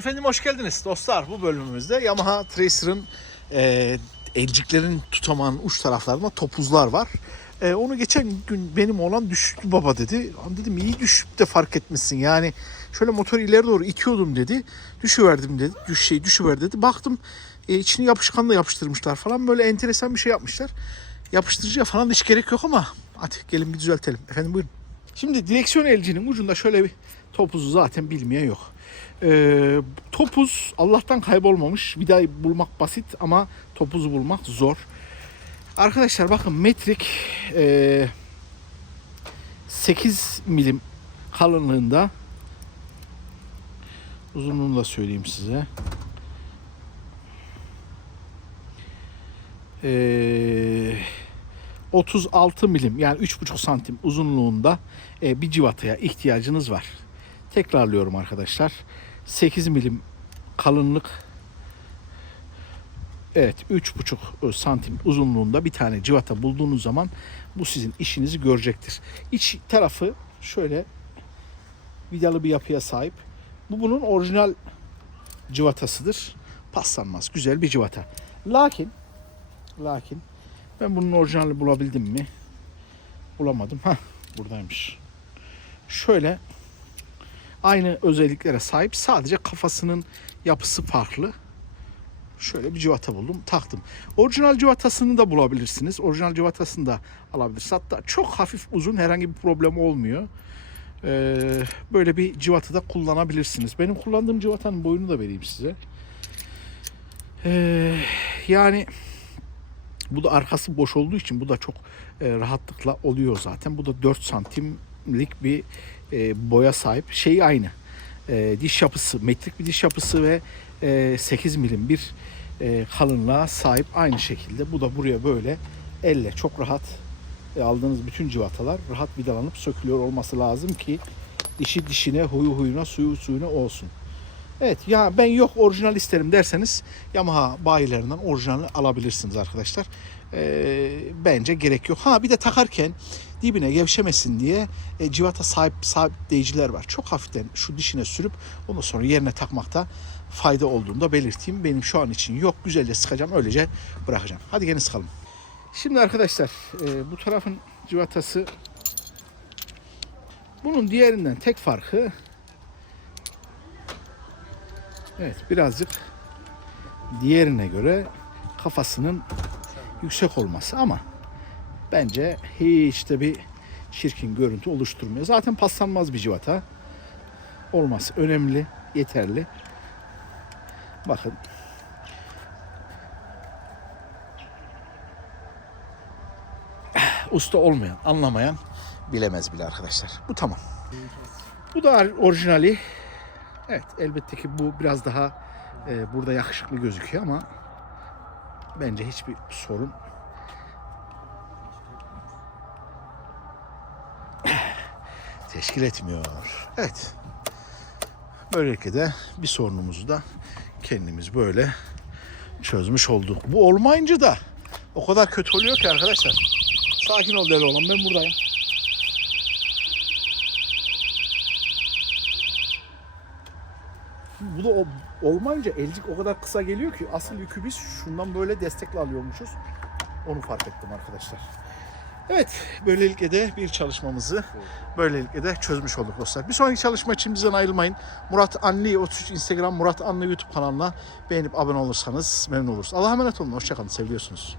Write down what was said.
Efendim hoş geldiniz dostlar. Bu bölümümüzde Yamaha Tracer'ın e, elciklerin tutamağın uç taraflarında topuzlar var. E, onu geçen gün benim oğlan düştü baba dedi. Lan dedim iyi düşüp de fark etmişsin. Yani şöyle motoru ileri doğru itiyordum dedi. Düşüverdim dedi. Düş şey düşüver dedi. Baktım e, içini yapışkanla yapıştırmışlar falan. Böyle enteresan bir şey yapmışlar. Yapıştırıcıya falan hiç gerek yok ama hadi gelin bir düzeltelim. Efendim buyurun. Şimdi direksiyon elcinin ucunda şöyle bir topuzu zaten bilmeyen yok. Ee, topuz Allah'tan kaybolmamış. Vidayı bulmak basit ama topuzu bulmak zor. Arkadaşlar bakın metrik e, 8 milim kalınlığında uzunluğunu da söyleyeyim size. Ee, 36 milim yani 3,5 santim uzunluğunda e, bir civataya ihtiyacınız var. Tekrarlıyorum arkadaşlar. 8 milim kalınlık Evet 3,5 santim uzunluğunda bir tane civata bulduğunuz zaman bu sizin işinizi görecektir. İç tarafı şöyle vidalı bir yapıya sahip. Bu bunun orijinal civatasıdır. Paslanmaz. Güzel bir civata. Lakin lakin ben bunun orijinalini bulabildim mi? Bulamadım. Hah buradaymış. Şöyle aynı özelliklere sahip. Sadece kafasının yapısı farklı. Şöyle bir civata buldum, taktım. Orijinal civatasını da bulabilirsiniz. Orijinal civatasını da alabilirsiniz. Hatta çok hafif uzun herhangi bir problem olmuyor. Ee, böyle bir civata da kullanabilirsiniz. Benim kullandığım civatanın boyunu da vereyim size. Ee, yani bu da arkası boş olduğu için bu da çok e, rahatlıkla oluyor zaten. Bu da 4 santimlik bir e, boya sahip. Şey aynı. E, diş yapısı, metrik bir diş yapısı ve e, 8 milim bir e, kalınlığa sahip aynı şekilde. Bu da buraya böyle elle çok rahat e, aldığınız bütün civatalar rahat vidalanıp sökülüyor olması lazım ki dişi dişine, huyu huyuna, suyu suyuna olsun. Evet ya ben yok orijinal isterim derseniz Yamaha bayilerinden orijinalini alabilirsiniz arkadaşlar. Ee, bence gerek yok. Ha bir de takarken dibine gevşemesin diye e, civata sahip sabitleyiciler var. Çok hafiften şu dişine sürüp ondan sonra yerine takmakta fayda olduğunu da belirteyim. Benim şu an için yok. Güzelce sıkacağım öylece bırakacağım. Hadi gene sıkalım. Şimdi arkadaşlar e, bu tarafın civatası bunun diğerinden tek farkı Evet birazcık diğerine göre kafasının yüksek olması ama bence hiç de bir çirkin görüntü oluşturmuyor. Zaten paslanmaz bir civata. Olması önemli, yeterli. Bakın. Usta olmayan, anlamayan bilemez bile arkadaşlar. Bu tamam. Bu da orijinali. Evet elbette ki bu biraz daha e, burada yakışıklı gözüküyor ama bence hiçbir sorun teşkil etmiyor. Evet. Böylelikle de bir sorunumuzu da kendimiz böyle çözmüş olduk. Bu olmayınca da o kadar kötü oluyor ki arkadaşlar. Sakin ol deli oğlum ben buradayım. Bu da o, olmayınca elcik o kadar kısa geliyor ki asıl yükü biz şundan böyle destekle alıyormuşuz. Onu fark ettim arkadaşlar. Evet, böylelikle de bir çalışmamızı böylelikle de çözmüş olduk dostlar. Bir sonraki çalışma için bizden ayrılmayın. Murat Anli 33 Instagram, Murat Anli YouTube kanalına beğenip abone olursanız memnun oluruz. Allah'a emanet olun, hoşçakalın, seviyorsunuz.